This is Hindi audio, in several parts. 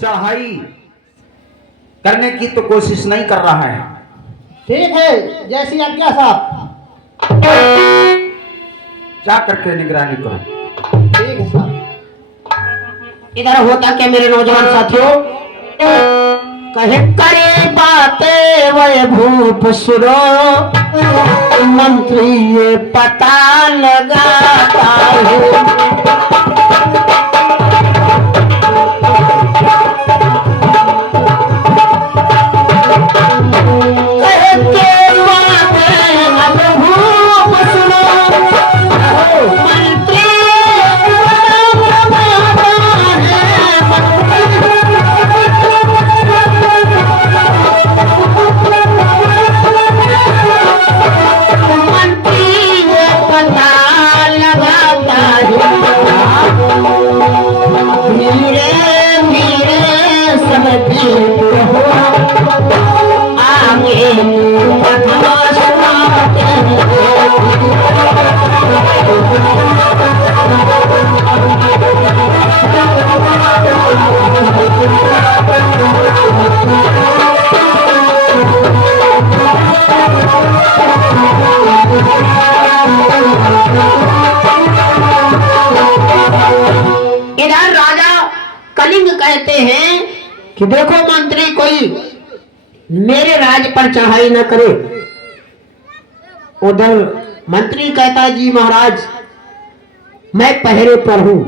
चढ़ाई करने की तो कोशिश नहीं कर रहा है। ठीक है, जैसी आज्ञा साहब। जा करके निगरानी करो। ठीक है साहब। इधर होता क्या मेरे नौजवान साथियों, कहे करे बातें वह भूप सुरो, मंत्री ये पता लगाता है। इधर राजा कलिंग कहते हैं कि देखो मंत्री, कोई मेरे राज पर चढ़ाई न करे। उधर मंत्री कहता जी महाराज मैं पहरे पर हूं।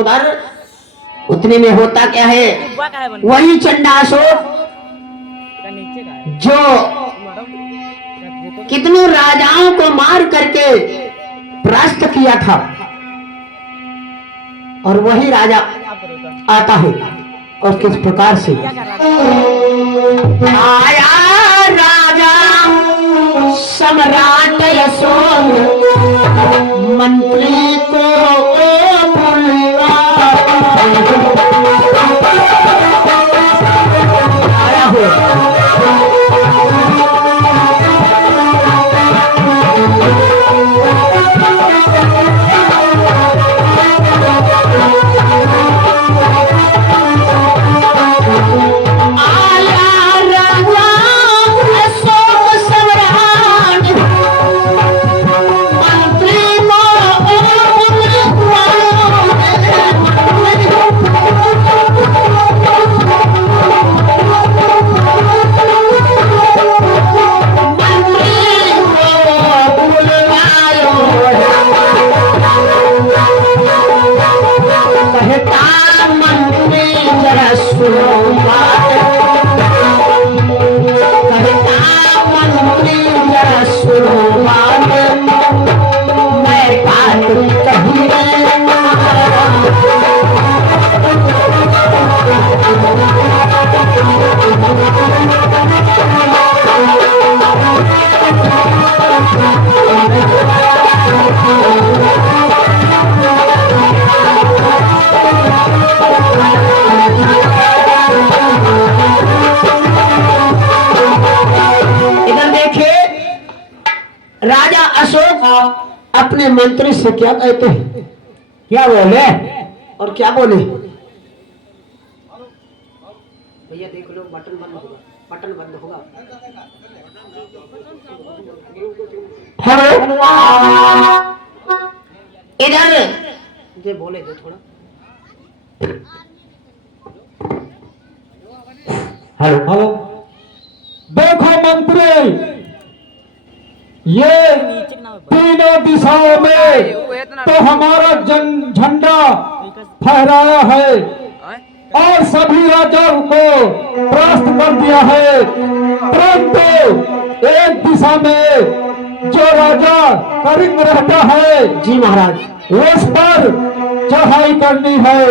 उधर उतने में होता क्या है, वही चंडासुर जो कितनों राजाओं को मार करके परास्त किया था, और वही राजा आता है। और किस प्रकार से आया राजा सम्राट अशोक, मंत्री को आया हो। राजा अशोक अपने मंत्री से क्या कहते हैं, क्या बोले और क्या बोले। भैया देख लो, बटन बंद होगा, बटन बंद होगा। हेलो, इधर दे, बोले दे थोड़ा। हेलो हेलो, देखो मंत्री, ये तीनों दिशाओं में तो हमारा झंडा फहराया है और सभी राजाओं को परास्त कर दिया है, परंतु एक दिशा में जो राजा कलिंग रहता है जी महाराज, उस पर चढ़ाई करनी है।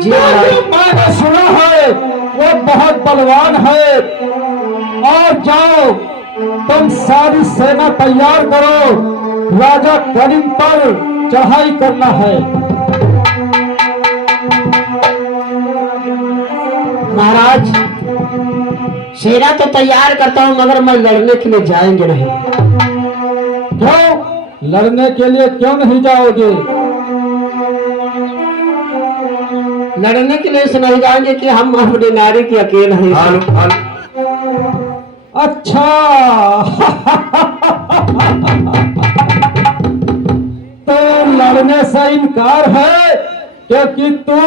जी महाराज, मैंने सुना है वो बहुत बलवान है। और जाओ, तुम सारी सेना तैयार करो, राजा कलिंग पर चढ़ाई करना है। महाराज सेना तो तैयार करता हूं, मगर मैं लड़ने के लिए जाएंगे नहीं। क्यों लड़ने के लिए क्यों नहीं जाओगे? लड़ने के लिए नहीं जाएंगे कि हम अपने नारी की अकेले हैं। हाल हाल अच्छा तो लड़ने से इनकार है क्योंकि तू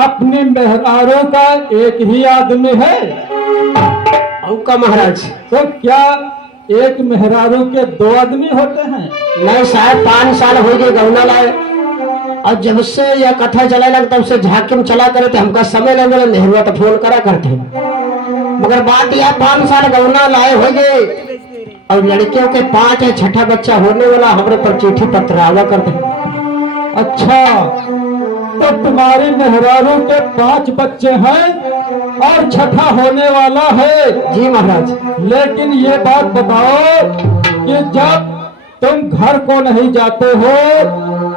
अपनी मेहरारों का एक ही आदमी है। और का महाराज? तो क्या एक मेहरारू के दो आदमी होते हैं? नहीं साहब, 5 साल हो गए गौना लाए और जब से यह कथा चला लगा तब से झाकिम चला करे थे, हमका समय लग रहा नेहरुआ तो फोन करा करते, मगर बात यह 5 साल गौना लाए हो गए और लड़कियों के 5 है, छठा बच्चा होने वाला, हमारे पर चिट्ठी पत्र आवा करते। अच्छा तो तुम्हारी मेहरारू के 5 बच्चे हैं और छठा होने वाला है? जी महाराज। लेकिन ये बात बताओ कि जब तुम घर को नहीं जाते हो,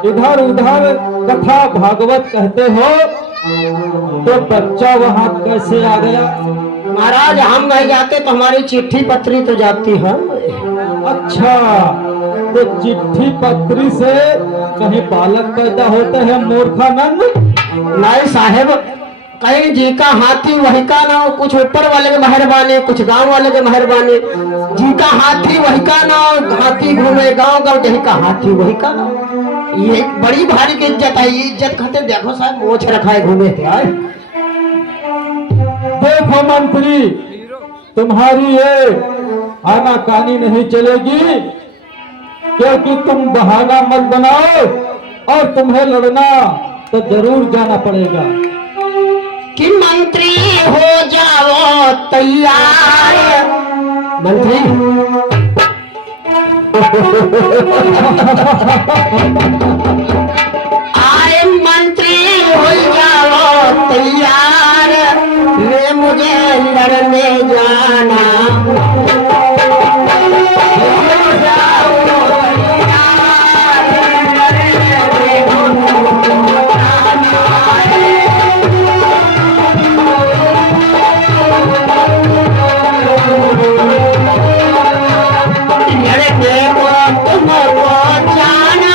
इधर उधर कथा भागवत कहते हो, तो बच्चा वहां कैसे आ गया? महाराज हम नहीं जाते तो हमारी चिट्ठी पत्री तो जाती है। अच्छा तो चिट्ठी पत्री से कहीं बालक पैदा होते हैं मूर्खानंद? नहीं साहेब, कहीं जी का हाथी वही का ना, कुछ ऊपर वाले के मेहरबानी, कुछ गांव वाले के मेहरबानी। जी का हाथी वही का ना, हाथी घूमे गांव गांव, जही का हाथी वही का ना। ये बड़ी भारी की इज्जत है, ये इज्जत खाते देखो साहब मोछ रखाए घूमे थे आए। देखो मंत्री, तुम्हारी ये आनाकानी नहीं चलेगी, क्योंकि तुम बहाना मत बनाओ और तुम्हें लड़ना तो जरूर जाना पड़ेगा। कि मंत्री हो जाओ तैयार। मंत्री आए मंत्री हो जाओ तैयार, रे मुझे लड़ने जाना। जानो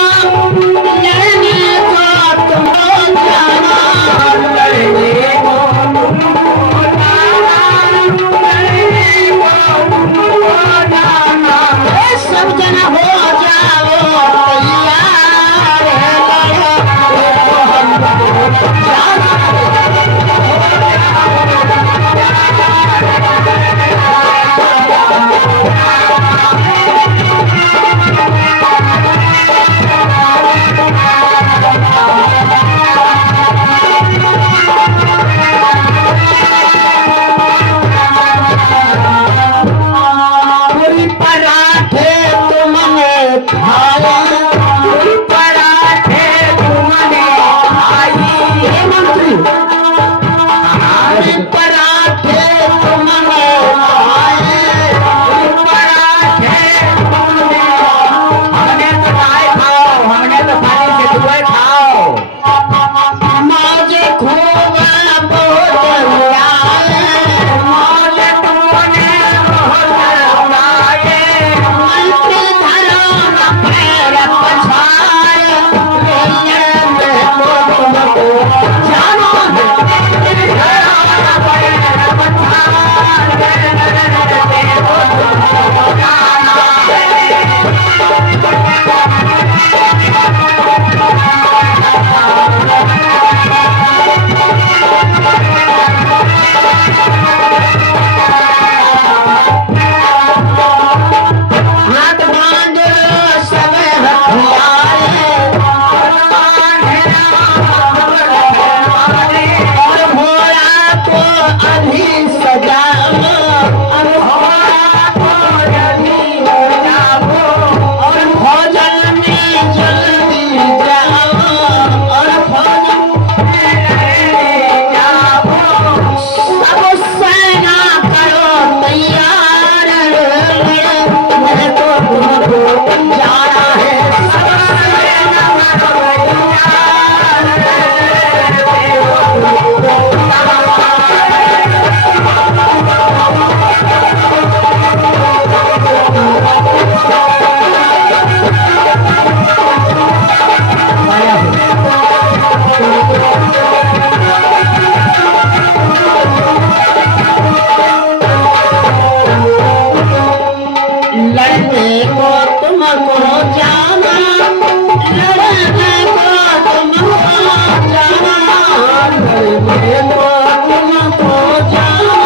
है तो तुमको जाना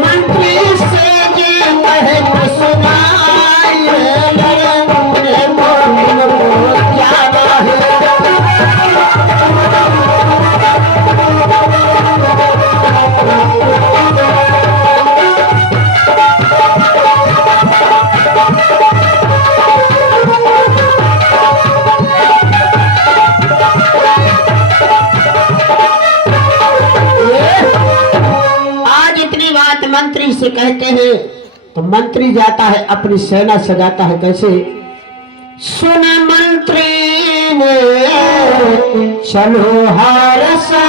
मंत्री से ये कहे तो सुनाइए है तो तुमको जाना है। आज इतनी बात मंत्री से कहते हैं तो मंत्री जाता है अपनी सेना सजाता है कैसे। सुन मंत्री ने चलो हार सा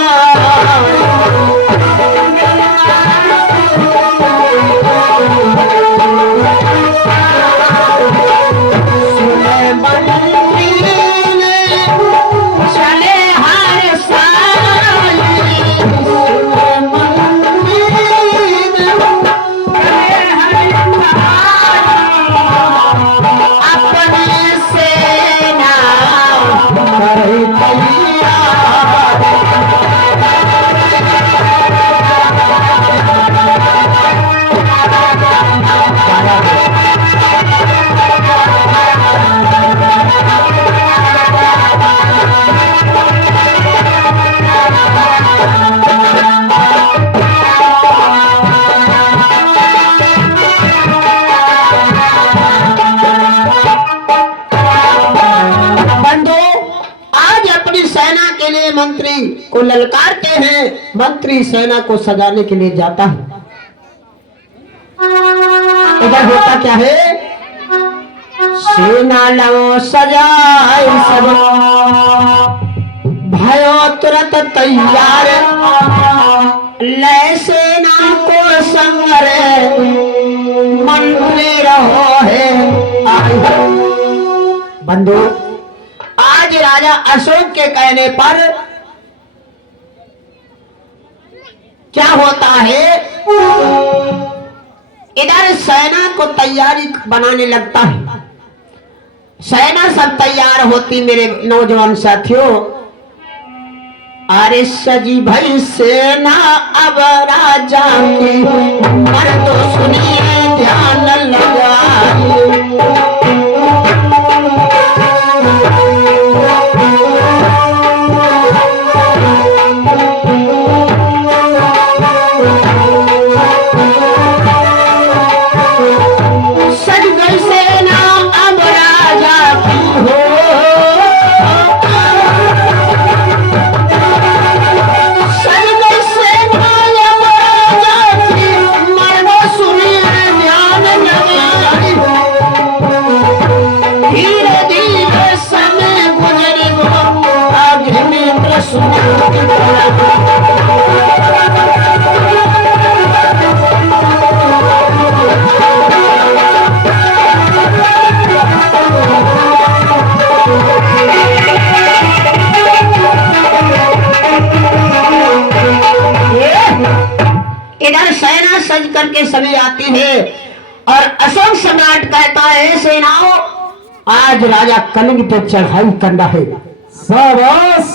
मंत्री को ललकारते हैं। मंत्री सेना को सजाने के लिए जाता है। इधर होता क्या है, सेना लो सजाए सब भयो तुरंत तैयार ले सेना को संवरे मंत्री रहो है बंधु। आज राजा अशोक के कहने पर क्या होता है, इधर सेना को तैयारी बनाने लगता है। सेना सब तैयार होती मेरे नौजवान साथियों। अरे सजी भाई सेना अब राजा की मर्दों सुनिए ध्यान लगाइए। इधर सेना सज करके सभी आती है और अशोक सम्राट कहता है सेनाओं आज राजा कलिंग पे चढ़ाई करना है। शाबाश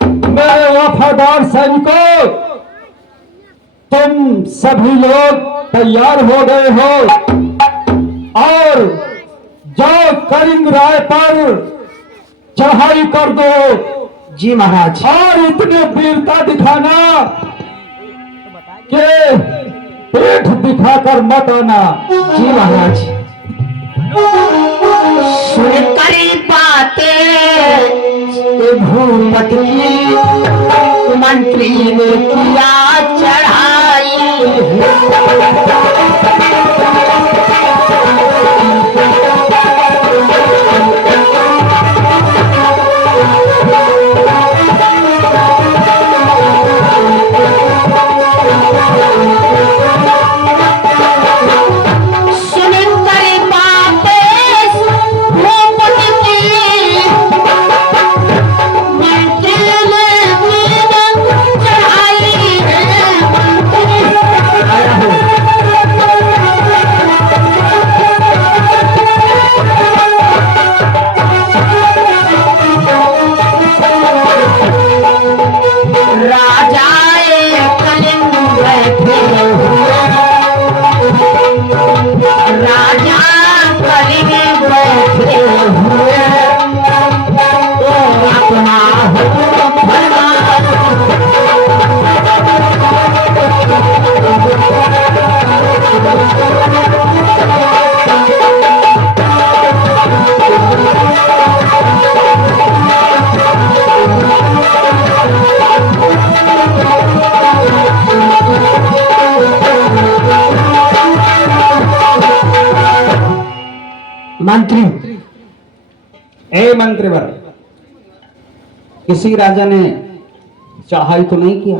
मेरे वफादार सैनिकों, तुम सभी लोग तैयार हो गए हो और जाओ कलिंग राय पर चढ़ाई कर दो। जी महाराज। और इतने वीरता दिखाना कि पीठ दिखाकर मत आना। जी महाराज। सुनकर बातें भूपति की मंत्री ने किया चढ़ाई। मंत्री, ए मंत्रीवर, किसी राजा ने चढ़ाई तो नहीं किया?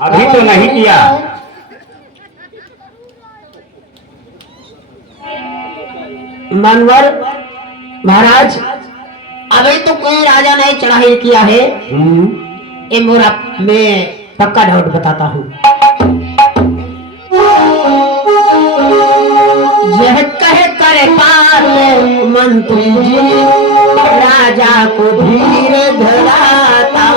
अभी तो नहीं किया। मानवर महाराज, अभी तो कोई राजा ने चढ़ाई किया है। ये मोरा मैं पक्का डाउट बताता हूँ। यह कह कर पाले मंत्री जी, राजा को धीरे धराता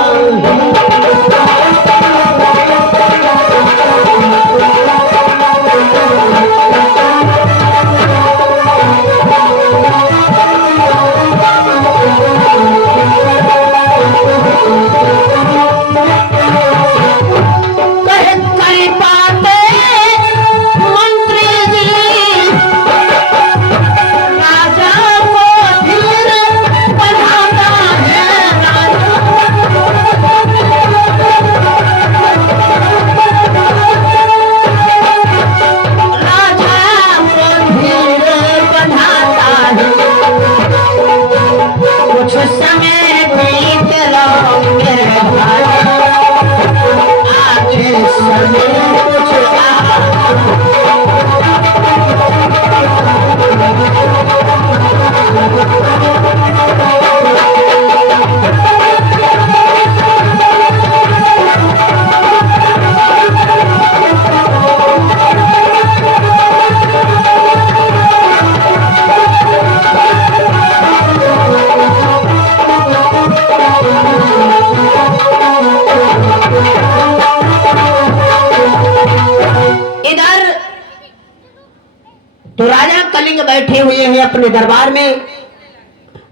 बैठे हुए हैं अपने दरबार में।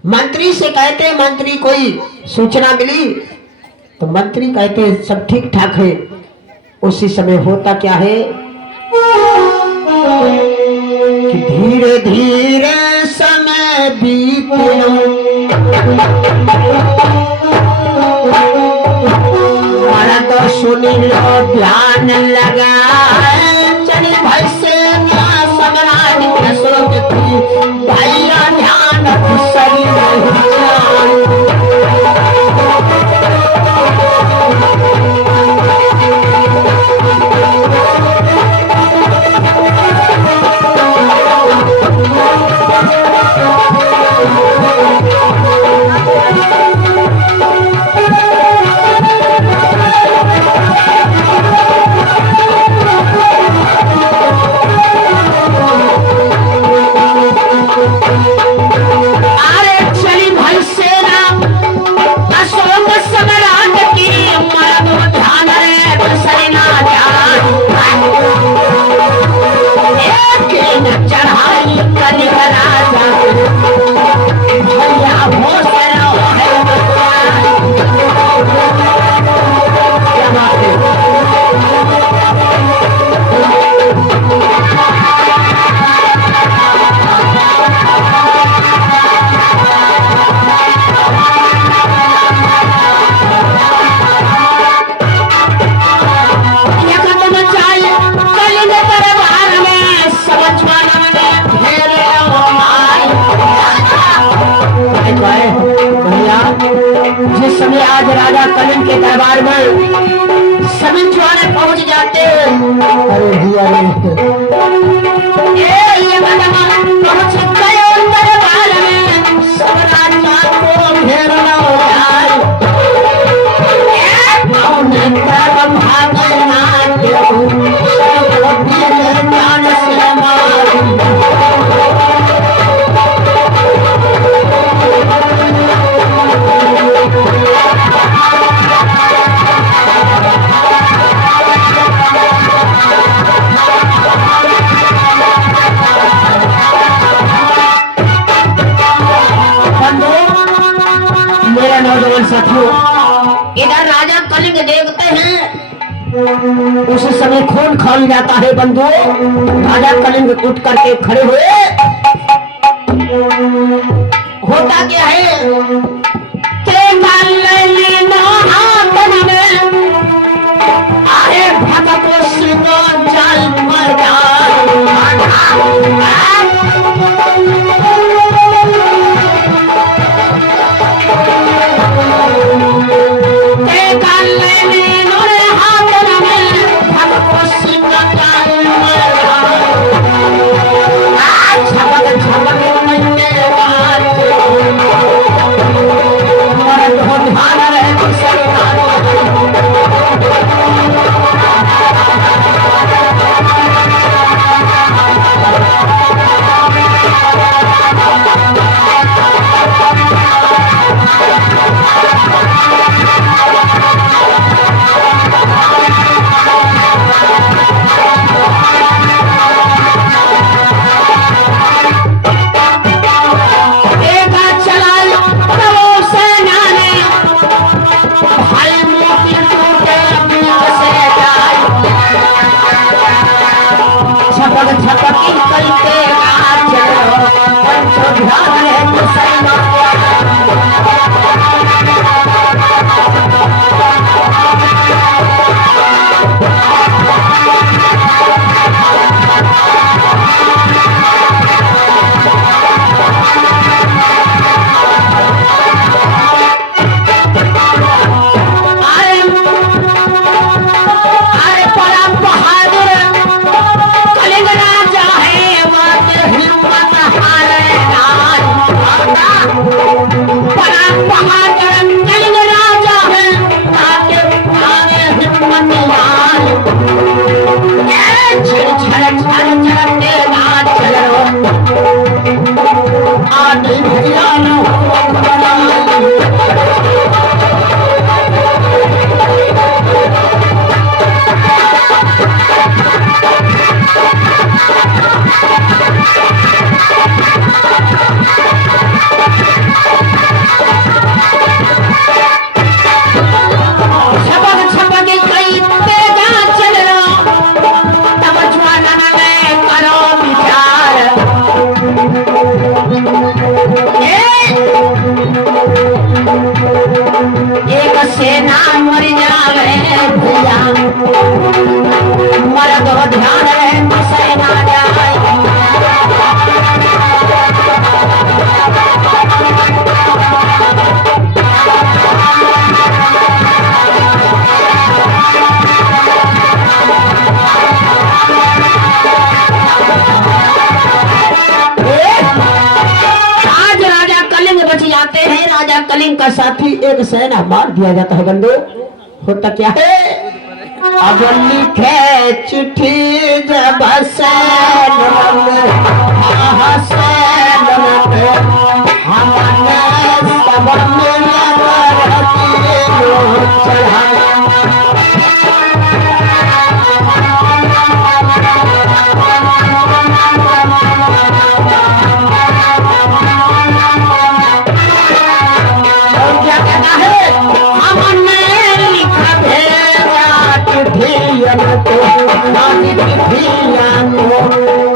मंत्री से कहते हैं, मंत्री कोई सूचना मिली? तो मंत्री कहते हैं सब ठीक ठाक है। उसी समय होता क्या है कि धीरे धीरे समय बीते, मारा तो सुनी लो ध्यान लगा, चले भाई से सम्राट सोचती भैया ध्यान सही नहीं आज राजा कलिंग के दरबार में सभी ज्वारे पहुंच जाते हैं। अरे भैया ये पहुंच गए दरबार में, सब राजा को घेरना नौजवान साथियों, इधर राजा कलिंग देखते हैं उस समय खून खान जाता है बंधु। राजा कलिंग उठ करके खड़े हुए। होता क्या है के आए भगत सिंह जल सेना मर जावे भैया मरद ध्यान रहे सेना जाए आज राजा कलिंग बच जाते हैं। राजा कलिंग का साथी एक सेना मार दिया जाता है। बंधु होता क्या है अब लिखे चिट्ठी जब हमने सब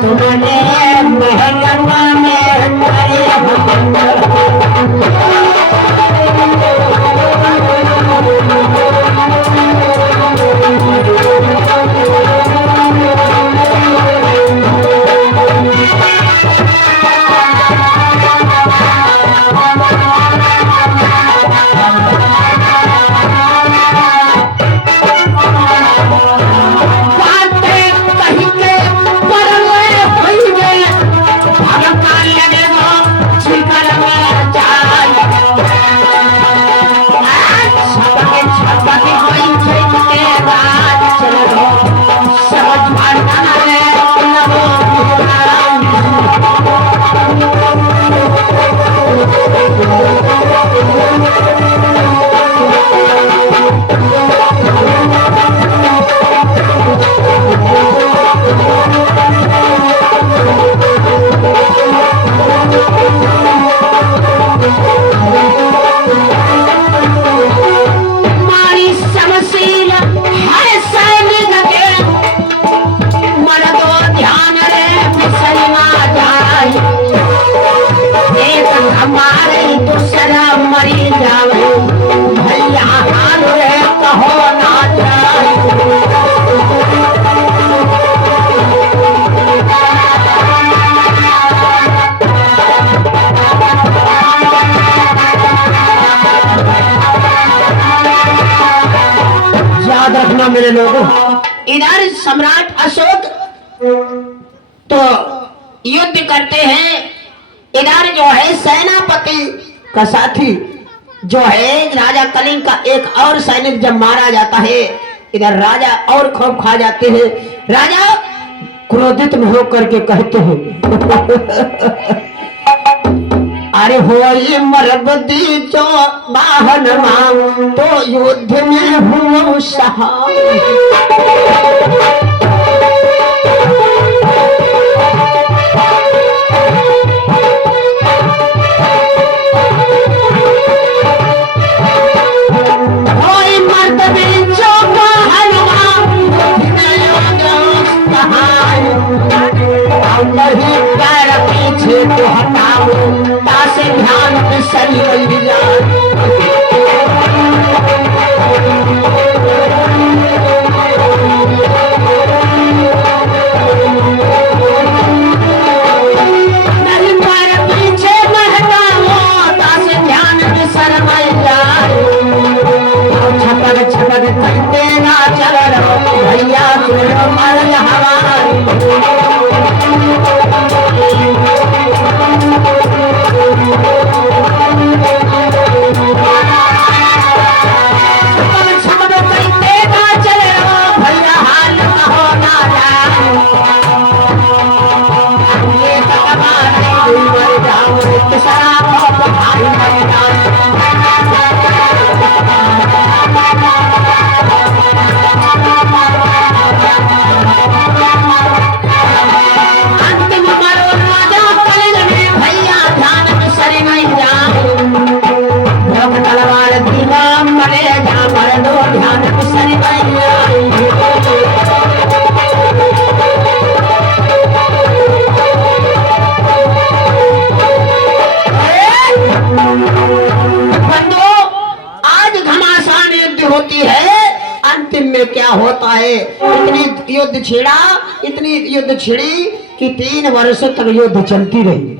तुमने महलवा में जावे भैया हाल रे कहो ना जाए। याद रखना मेरे लोगों, इधर सम्राट अशोक तो युद्ध करते हैं, इधर जो है सेनापति का साथी जो है राजा कलिंग का एक और सैनिक जब मारा जाता है, इधर राजा और खौफ खा जाते हैं। राजा क्रोधित में होकर के कहते हैं अरे हो मरबदी जो वाहन मांग तो युद्ध में हूँ सहाय। पीछे तो हटाओ तासे ध्यान में सही लग जाए। नहीं पर पीछे न हटाओ तासे ध्यान में शरमाई जाए। छपक छपक करते ना चल रहो भैया तुम मर हवाई। क्या होता है, इतनी युद्ध छिड़ा, इतनी युद्ध छिड़ी कि 3 वर्षों तक युद्ध चलती रही।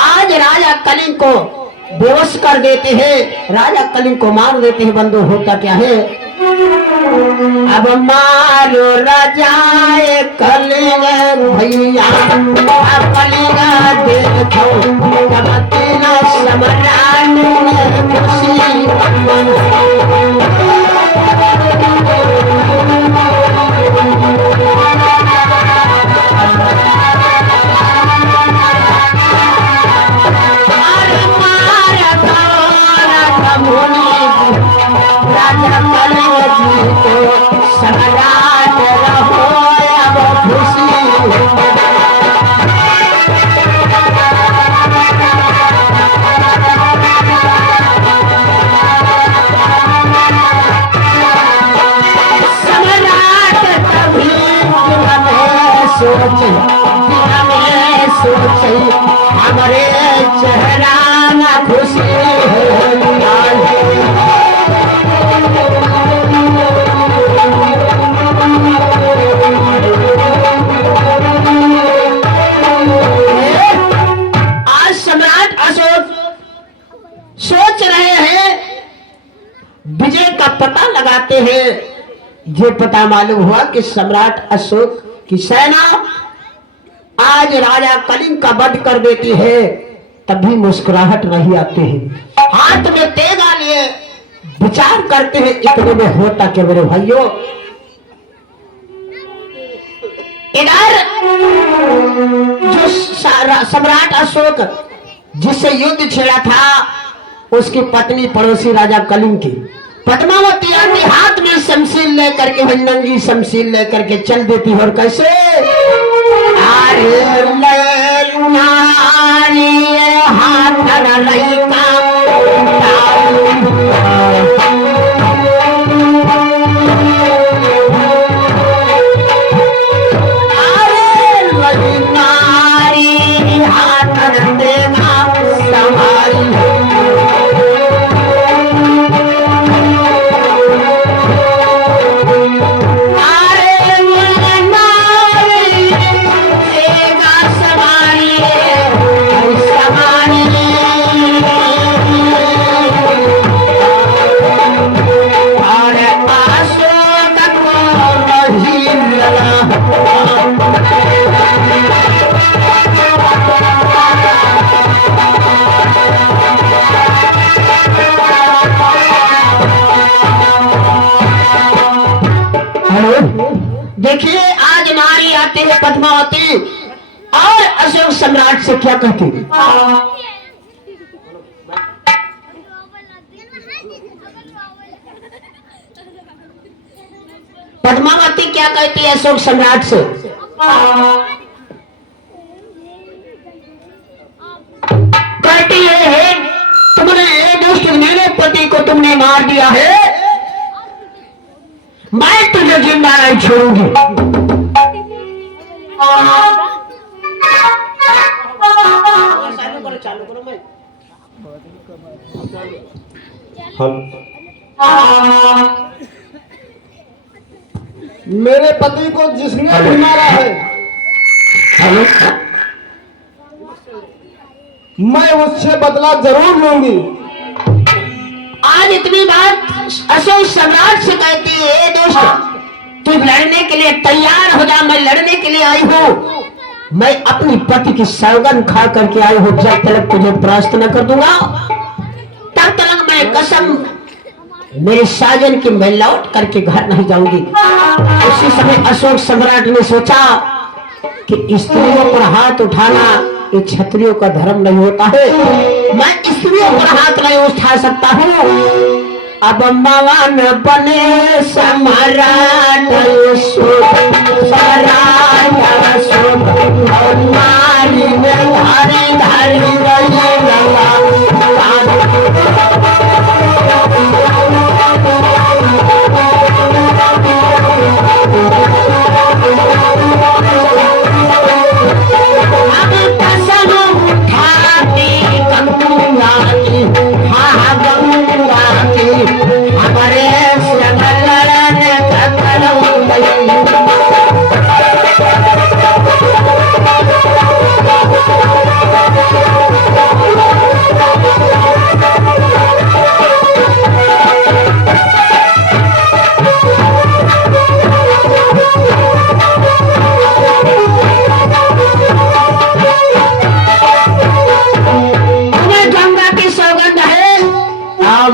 आज राजा कलिंग को बेहोश कर देते हैं, राजा कलिंग को मार देते हैं। बंधु होता क्या है, अब मारो राजाए कलिंग भैया कलिंग देखो कब तेरा सम्राट खुशी। राजा कलिंग जी को सम्राट रहो अब खुशी। सम्राट कभी दिल में सोचे हमारे चेहरा न खुशी सोच रहे हैं, विजय का पता लगाते हैं। ये पता मालूम हुआ कि सम्राट अशोक की सेना आज राजा कलिंग का वध कर देती है, तब भी मुस्कुराहट नहीं आती है। हाथ में तेगा लिए विचार करते हैं, इतने में होता क्या मेरे भाइयों, इधर जो सम्राट अशोक जिससे युद्ध छेड़ा था, उसकी पत्नी पड़ोसी राजा कलिंग की पद्मावती आती, हाथ में शमशील लेकर के, नंगी शमशील लेकर के चल देती है। और कैसे हाथ पद्मावती और अशोक सम्राट से क्या कहती? पद्मावती क्या कहती है अशोक सम्राट से? कहती है तुमने ये दुष्ट मेरे पति को तुमने मार दिया है, मैं तुझे जिंदा नहीं छोड़ूंगी। चालू करो मैं। मेरे पति को जिसने भी मारा है मैं उससे बदला जरूर लूंगी। आज इतनी बात अशोक सम्राट से कहती है दोस्त तू लड़ने के लिए तैयार हो जा, मैं लड़ने के लिए आई हूँ। मैं अपनी पति की सौगंध खा करके आई हूँ, जब तक तुझे परास्त न कर दूंगा तब तक मैं कसम मेरे साजन की मैं लौट करके घर नहीं जाऊंगी। उसी समय अशोक सम्राट ने सोचा कि स्त्रियों पर हाथ उठाना ये क्षत्रियों का धर्म नहीं होता है, मैं स्त्रियों पर हाथ नहीं उठा सकता हूँ। अब मवन बने सम्राट मारी में धारी धारी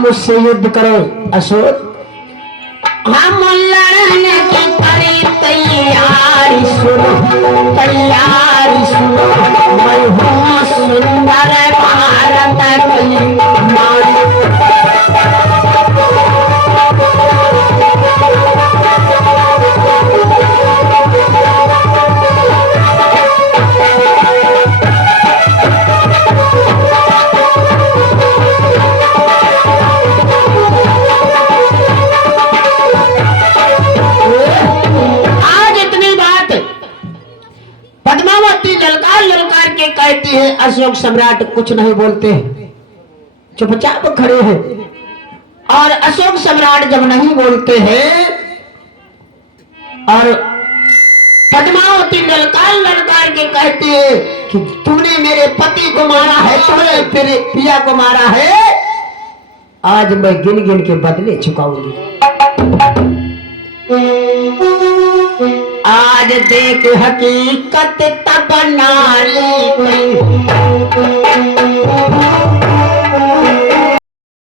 मुझसे युद्ध करो अशोक। हम लड़ने की करी तैयारी सुनो, तैयारी सुनो, मैं हूँ सुंदर भारत की नारी। कहती है अशोक सम्राट कुछ नहीं बोलते, चुपचाप खड़े हैं। और अशोक सम्राट जब नहीं बोलते हैं और पद्मावती ललकार ललकार के कहती है कि तूने मेरे पति को मारा है, तूने मेरे पिया को मारा है, आज मैं गिन गिन के बदले चुकाऊंगी। आज देख हकीकत तब नारी